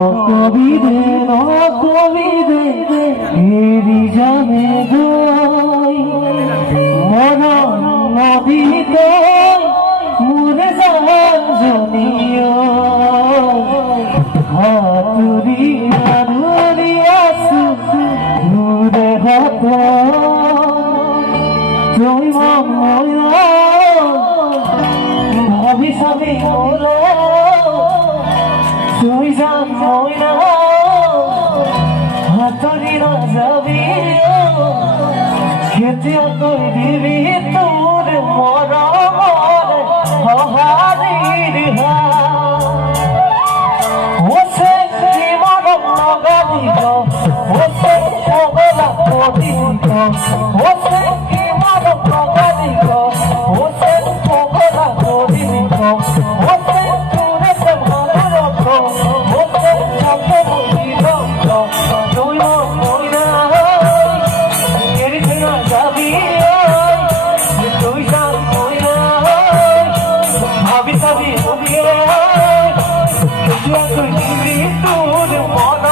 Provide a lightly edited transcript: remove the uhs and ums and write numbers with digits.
কবিরে কবিরে হেরি জানে গই মন নদীতে মুরে জান জনিও হাতুরি হাতুরি আসু দূরে হাত তুই ময়না ভাবি সবই হলো তুই জান ময়না হাতরি না যাবি খেতে কই দিবি তোর মরমর হারির হা ওসে কি মরম নগাবি গো ওসে পগলা কবি গো ওসে কি মরম নগাবি গো ওসে পগলা কবি গো ওসে তোরে সমার গো ওসে সবে মুদির গো তুই ময়না কেড়ে না যাবি তুই জান ময়না ভাবি সবই মুদির তুই দিবি তোর মন